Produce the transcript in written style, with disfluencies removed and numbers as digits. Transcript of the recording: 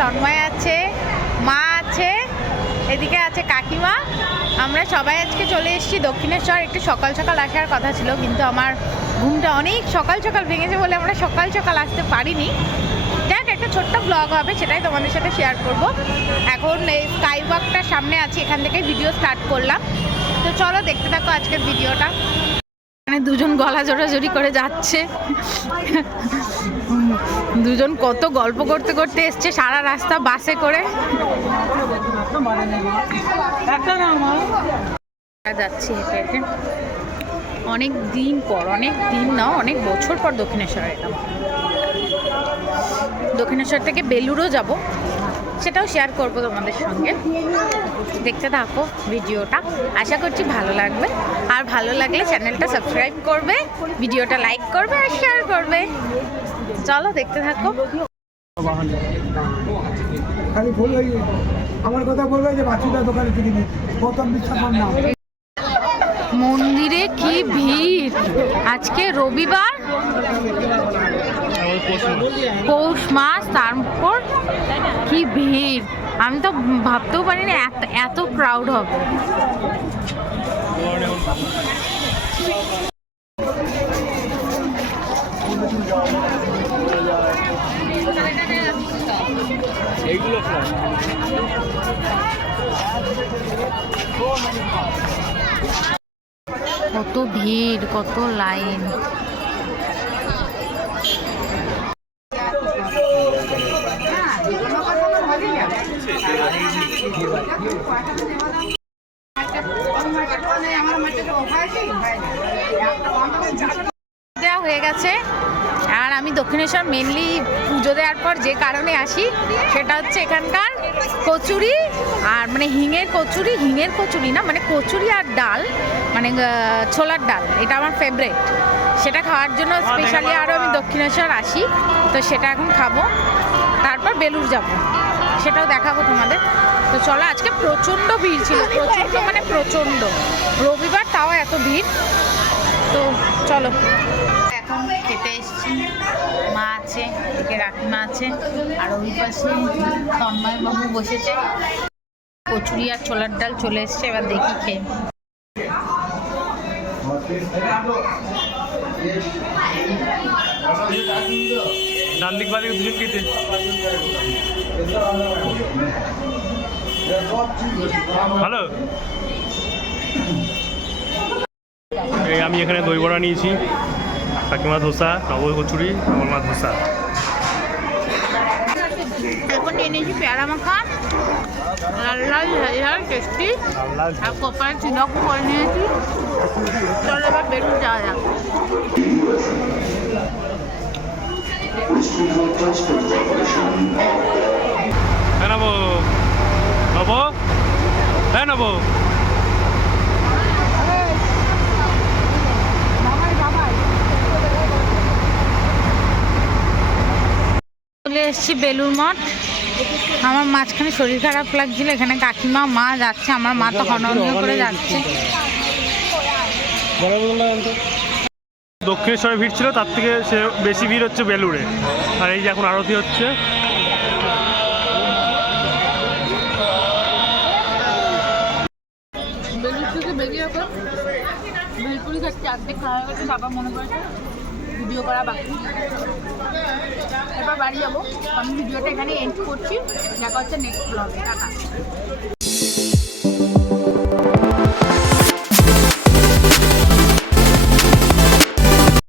তন্ময় আছে, মা আছে, এদিকে আছে কাকিমা। আমরা সবাই আজকে চলে এসেছি দক্ষিণেশ্বর। একটু সকাল সকাল আসার কথা ছিল, কিন্তু আমার ঘুমটা অনেক সকাল সকাল ভেঙেছে বলে আমরা সকাল সকাল আসতে পারিনি। যাক, একটা ছোট্ট ব্লগ হবে, সেটাই তোমাদের সাথে শেয়ার করব। এখন এই স্কাই ওয়াকটার সামনে আছি, এখান থেকে ভিডিও স্টার্ট করলাম। তো চলো দেখতে থাকো আজকের ভিডিওটা। এখানে দুজন গলা জোড়াজোড়ি করে যাচ্ছে। দুজন কত গল্প করতে করতে এসছে সারা রাস্তা বাসে করে যাচ্ছি হেঁটে হেঁটে। অনেক দিন পর, অনেক দিন না, অনেক বছর পর দক্ষিণেশ্বরে এলাম। দক্ষিণেশ্বর থেকে বেলুড়ও যাব, সেটাও শেয়ার করব তোমাদের সঙ্গে। দেখতে থাকো ভিডিওটা, আশা করছি ভালো লাগবে। আর ভালো লাগলে চ্যানেলটা সাবস্ক্রাইব করবে, ভিডিওটা লাইক করবে আর শেয়ার করবে। চলো দেখতে থাকো। আমার কথা বলবে যে বাচ্চুটা দোকানে থেকে গৌতম বিশ্বাসের নাম। মন্দিরে কি ভিড়! আজকে রবিবার, পৌষ মাস, তারপর কি ভিড়! আমি তো ভাবতেও পারিনি এত ক্রাউড হবে। কত ভিড়, কত লাইন। দেওয়া হয়ে গেছে। আর আমি দক্ষিণেশ্বর মেনলি পুজো দেওয়ার পর যে কারণে আসি, সেটা হচ্ছে এখানকার কচুরি। আর মানে হিঙের কচুরি না, মানে কচুরি আর ডাল, মানে ছোলার ডাল, এটা আমার ফেভারিট। সেটা খাওয়ার জন্য স্পেশালি আরও আমি দক্ষিণেশ্বর আসি। তো সেটা এখন খাবো, তারপর বেলুড় যাব, সেটাও দেখাবো তোমাদের। তো চলো, আজকে প্রচণ্ড ভিড় ছিল, প্রচণ্ড মানে প্রচণ্ড। রবিবার তাও এত ভিড়। তো চলো, এখন খেতে এসেছি। মা আছে, এদিকে রাকিমা আছে, আর ওই পাশে তন্ময়বাবু বসেছে। কচুরি আর ছোলার ডাল চলে এসছে, এবার দেখি খেয়ে। ডান দিক বাদিক দুজন খেতে ভালো। এই আমি এখানে দই বড়া নিয়েছি, কাকিমা ধোসা, নব কচুরি, আমার মা ধোসা। এখন নিয়ে নিয়েছি পেয়ারা মাখা, লাল লাল ঝাল টেস্টি, আর কপালে চিনকও করে নিয়েছি। চলো এবার বেলুড় যাওয়া যাক। হ্যাঁ নব, নব, হ্যাঁ নব। চলে এসেছি বেলুড় মঠ। আমার মাঝখানে শরীর খারাপ লাগছিল, এখানে কাকিমা মা যাচ্ছে, আমার মা তো হনহনীয় করে যাচ্ছে। দক্ষিণেশ্বরে ভিড় ছিল, তার থেকে সে বেশি ভিড় হচ্ছে বেলুড়ে। আর এই যে এখন আরতি হচ্ছে। বেলুড় থেকে বেরিয়ে এখন ভেলপুরি খাচ্ছি। আর্ধেক খাওয়া হয়ে গেছে, বাবা মনে করেছে ভিডিও করা বাকি। এবার বাড়ি যাবো। আমি ভিডিওটা এখানে এন্ড করছি, দেখা হচ্ছে নেক্সট ব্লগে। টাটা।